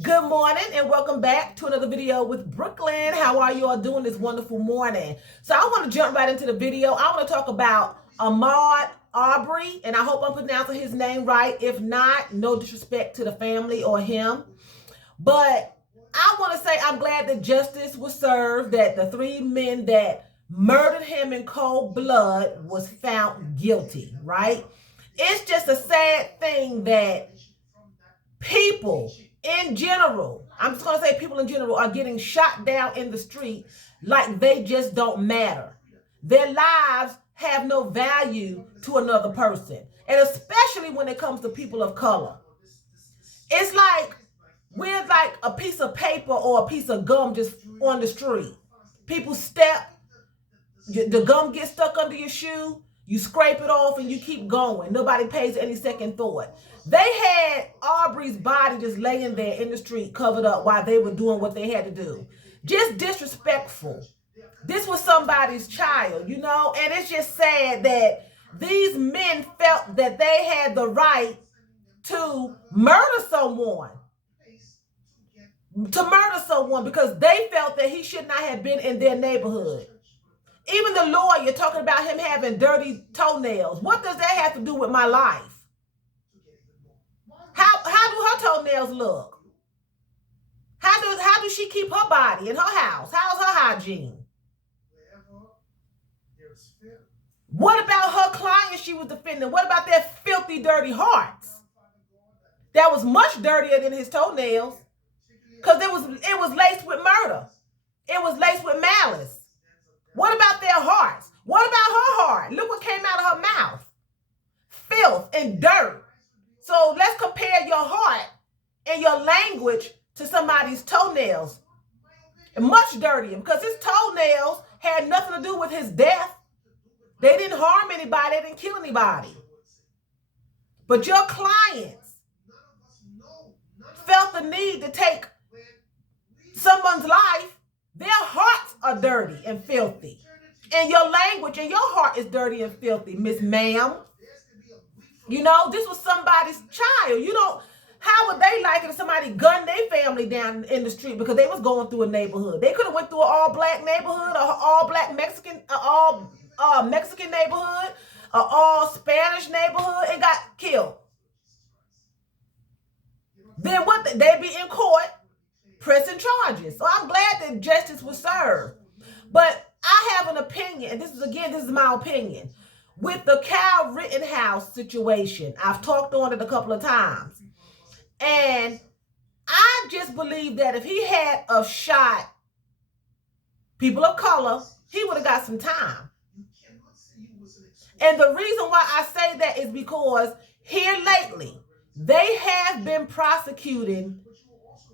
Good morning and welcome back to another video with Brooklyn. How are you all doing this wonderful morning? So I want to jump right into the video. I want to talk about Ahmaud Arbery, and I hope I'm pronouncing his name right. If not, no disrespect to the family or him. But I want to say I'm glad that justice was served, that the three men that murdered him in cold blood was found guilty, right? It's just a sad thing that people in general, I'm just going to say people in general, are getting shot down in the street like they just don't matter. Their lives have no value to another person. And especially when it comes to people of color. It's like we're like a piece of paper or a piece of gum just on the street. People step, the gum gets stuck under your shoe, you scrape it off and you keep going. Nobody pays any second thought. They had Arbery's body just laying there in the street covered up while they were doing what they had to do. Just disrespectful. This was somebody's child, you know? And it's just sad that these men felt that they had the right to murder someone. Because they felt that he should not have been in their neighborhood. Even the lawyer talking about him having dirty toenails. What does that have to do with my life? How do her toenails look? How does she keep her body in her house? How's her hygiene? What about her client she was defending? What about their filthy, dirty hearts? That was much dirtier than his toenails. Because it was laced with murder. It was laced with malice. What about their hearts? What about her heart? Look what came out of her mouth. Filth and dirt. So let's compare your heart and your language to somebody's toenails. Much dirtier, because his toenails had nothing to do with his death. They didn't harm anybody. They didn't kill anybody. But your clients felt the need to take someone's life. Their hearts are dirty and filthy. And your language and your heart is dirty and filthy, Miss Ma'am. You know, this was somebody's child. You know, how would they like it if somebody gunned their family down in the street because they was going through a neighborhood? They could have went through an all-black neighborhood, or all-black Mexican, all Mexican neighborhood, or all Spanish neighborhood, and got killed. Then what? They'd be in court pressing charges. So I'm glad that justice was served. But I have an opinion, and this is my opinion. With the Kyle Rittenhouse situation, I've talked on it a couple of times. And I just believe that if he had shot people of color, he would have got some time. And the reason why I say that is because here lately, they have been prosecuting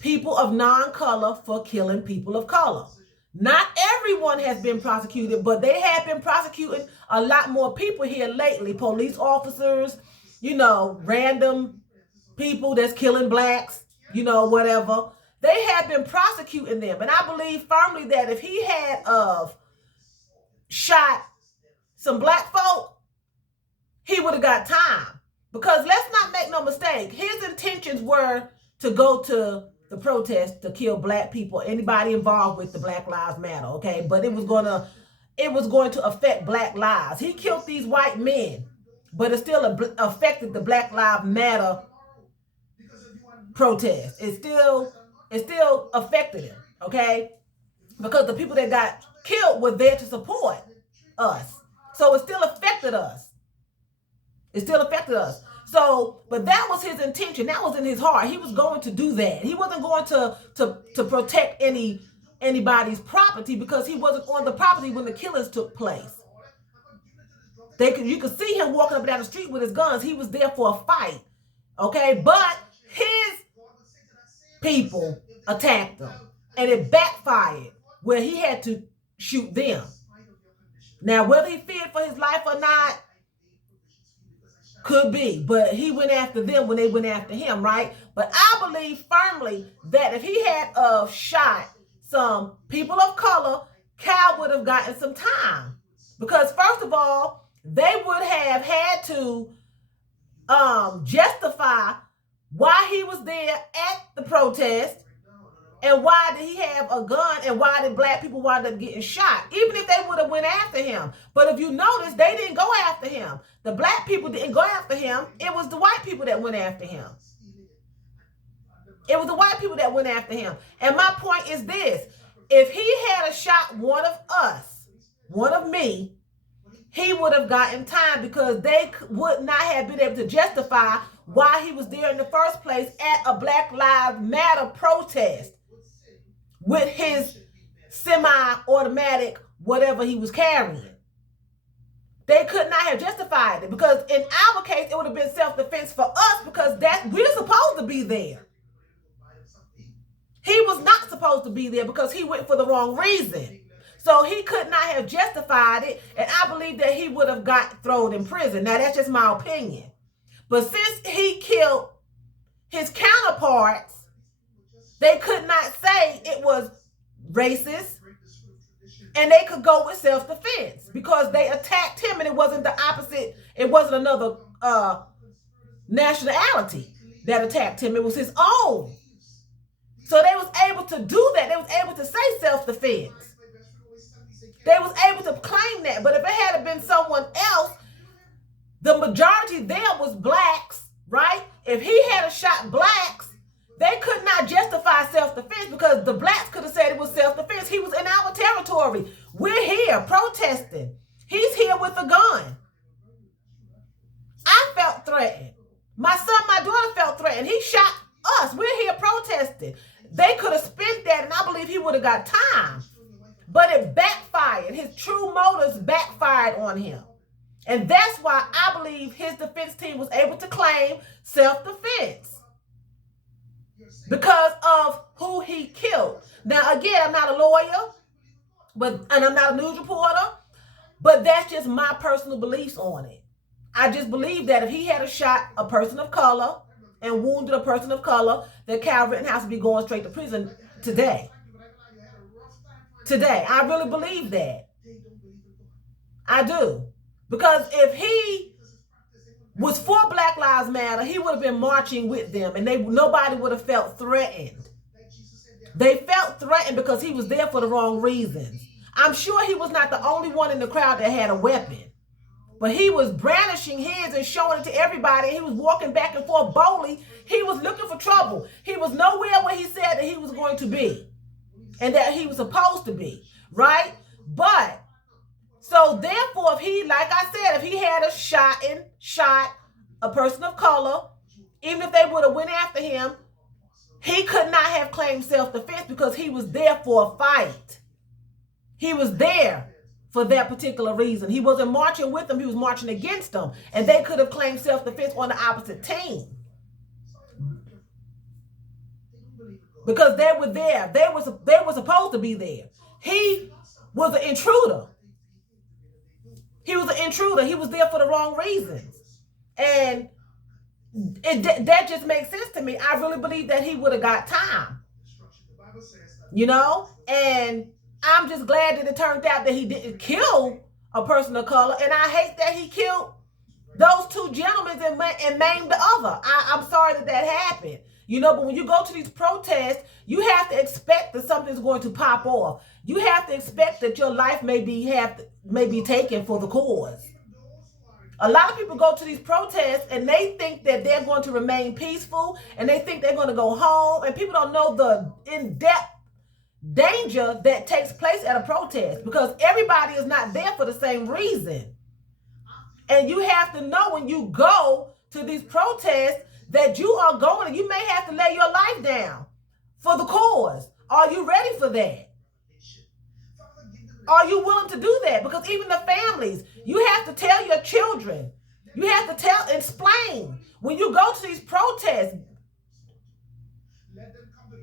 people of non-color for killing people of color. Not everyone has been prosecuted, but they have been prosecuting a lot more people here lately. Police officers, you know, random people that's killing blacks, you know, whatever. They have been prosecuting them. And I believe firmly that if he had shot some black folk, he would have got time. Because let's not make no mistake, his intentions were to go to the protest to kill black people, anybody involved with the Black Lives Matter, okay? But it was going to affect black lives. He killed these white men, but it still affected the Black Lives Matter protest. It still affected him, okay? Because the people that got killed were there to support us. So it still affected us. So, but that was his intention. That was in his heart. He was going to do that. He wasn't going to protect anybody's property, because he wasn't on the property when the killings took place. You could see him walking up and down the street with his guns. He was there for a fight. Okay, but his people attacked him, and it backfired where he had to shoot them. Now, whether he feared for his life or not, could be, but he went after them when they went after him, right? But I believe firmly that if he had shot some people of color, Cal would have gotten some time. Because first of all, they would have had to justify why he was there at the protest, and why did he have a gun, and why did black people wind up getting shot, even if they would have went after him. But if you notice, they didn't go after him. The black people didn't go after him. It was the white people that went after him. It was the white people that went after him. And my point is this: if he had shot one of us, one of me, he would have gotten time, because they would not have been able to justify why he was there in the first place at a Black Lives Matter protest with his semi-automatic whatever he was carrying. They could not have justified it, because in our case, it would have been self-defense for us, because that we're supposed to be there. He was not supposed to be there because he went for the wrong reason. So he could not have justified it, and I believe that he would have got thrown in prison. Now, that's just my opinion. But since he killed his counterparts, they could not say it was racist, and they could go with self-defense because they attacked him, and it wasn't the opposite. It wasn't another nationality that attacked him. It was his own. So they was able to do that. They was able to say self-defense. They was able to claim that. But if it had been someone else, the majority there was blacks, right? If he had shot blacks, they could not justify self-defense, because the blacks could have said it was self-defense. He was in our territory. We're here protesting. He's here with a gun. I felt threatened. My son, my daughter felt threatened. He shot us. We're here protesting. They could have spent that, and I believe he would have got time. But it backfired. His true motives backfired on him. And that's why I believe his defense team was able to claim self-defense, because of who he killed. Now, again, I'm not a lawyer, and I'm not a news reporter, but that's just my personal beliefs on it. I just believe that if he had shot a person of color and wounded a person of color, that Kyle Rittenhouse would be going straight to prison today. Today. I really believe that. I do. Because if he was for Black Lives Matter, he would have been marching with them, and nobody would have felt threatened. They felt threatened because he was there for the wrong reasons. I'm sure he was not the only one in the crowd that had a weapon, but he was brandishing his and showing it to everybody. He was walking back and forth boldly. He was looking for trouble. He was nowhere where he said that he was going to be and that he was supposed to be, right? But so therefore, if he, like I said, if he had shot a person of color, even if they would have went after him, he could not have claimed self-defense, because he was there for a fight. He was there for that particular reason. He wasn't marching with them. He was marching against them. And they could have claimed self-defense on the opposite team, because they were there. They were supposed to be there. He was an intruder. He was an intruder. He was there for the wrong reasons. And that just makes sense to me. I really believe that he would have got time. You know? And I'm just glad that it turned out that he didn't kill a person of color. And I hate that he killed those two gentlemen and maimed the other. I'm sorry that happened. You know, but when you go to these protests, you have to expect that something's going to pop off. You have to expect that your life may be taken for the cause. A lot of people go to these protests and they think that they're going to remain peaceful, and they think they're going to go home, and people don't know the in-depth danger that takes place at a protest, because everybody is not there for the same reason. And you have to know when you go to these protests that you are going, and you may have to lay your life down for the cause. Are you ready for that? Are you willing to do that? Because even the families, you have to tell your children, you have to explain when you go to these protests.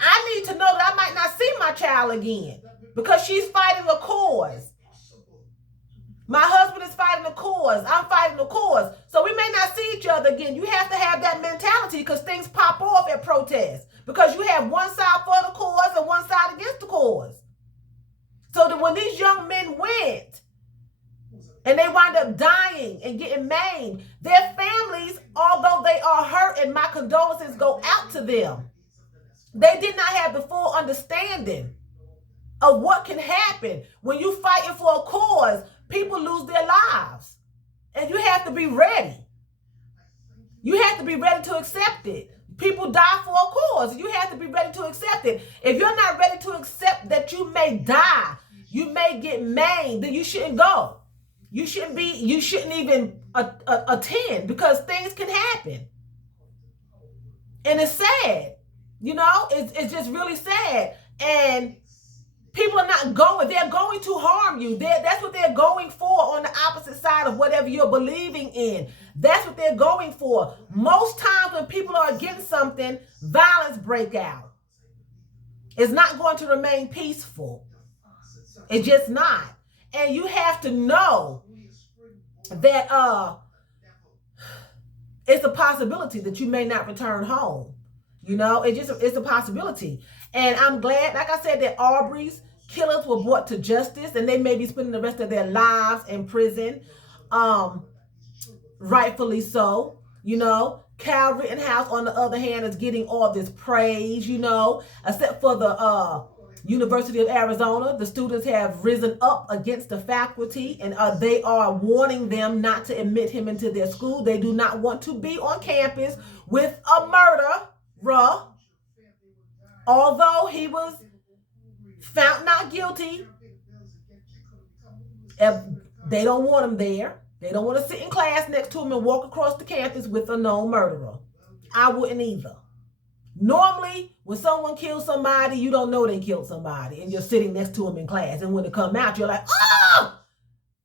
I need to know that I might not see my child again because she's fighting a cause. My husband is fighting a cause. I'm fighting a cause. So we may not see each other again. You have to have that mentality, because things pop off at protests, because you have one side for the cause and one side against the cause. So that when these young men went And they wind up dying and getting maimed. Their families, although they are hurt, and my condolences go out to them, they did not have the full understanding of what can happen when you fighting for a cause. People lose their lives, and you have to be ready. You have to be ready to accept it. People die for a cause. You have to be ready to accept it. If you're not ready to accept that you may die, you may get maimed, then you shouldn't go. You shouldn't even attend, because things can happen. And it's sad. It's just really sad. And people are not going. They're going to harm you. That's what they're going for on the opposite side of whatever you're believing in. That's what they're going for. Most times when people are against something, violence break out. It's not going to remain peaceful. It's just not. And you have to know that it's a possibility that you may not return home. It's a possibility. And I'm glad, like I said, that Arbery's killers were brought to justice, and they may be spending the rest of their lives in prison. Rightfully so. Cal Rittenhouse, on the other hand, is getting all this praise, except for the University of Arizona. The students have risen up against the faculty, and they are warning them not to admit him into their school. They do not want to be on campus with a murderer. Although he was found not guilty, they don't want him there. They don't want to sit in class next to him and walk across the campus with a known murderer. I wouldn't either. Normally, when someone kills somebody, you don't know they killed somebody, and you're sitting next to them in class. And when they come out, you're like, oh!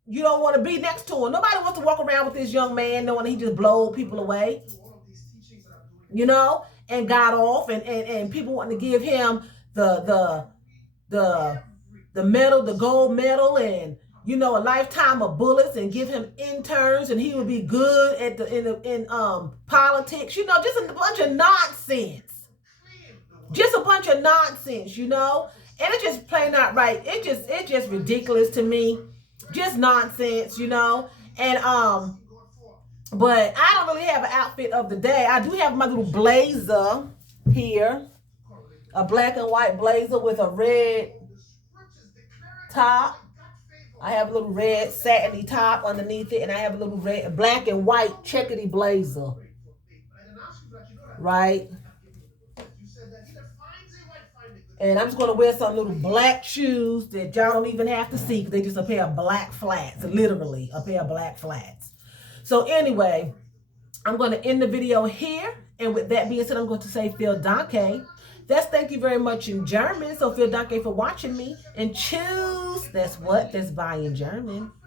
You don't want to be next to him. Nobody wants to walk around with this young man knowing he just blowed people away, and got off, and people wanting to give him the medal, the gold medal, and a lifetime of bullets, and give him interns, and he would be good in politics. Just a bunch of nonsense. Just a bunch of nonsense, and it's just plain not right. It's just ridiculous to me. Just nonsense, and but I don't really have an outfit of the day. I do have my little blazer here, a black and white blazer with a red top. I have a little red satiny top underneath it, and I have a little red, black and white checkedy blazer, right? And I'm just going to wear some little black shoes that y'all don't even have to see, because they just a pair of black flats, literally a pair of black flats. So anyway, I'm going to end the video here. And with that being said, I'm going to say vielen Dank. That's thank you very much in German. So vielen Dank for watching me. And choose, that's what? That's bye in German.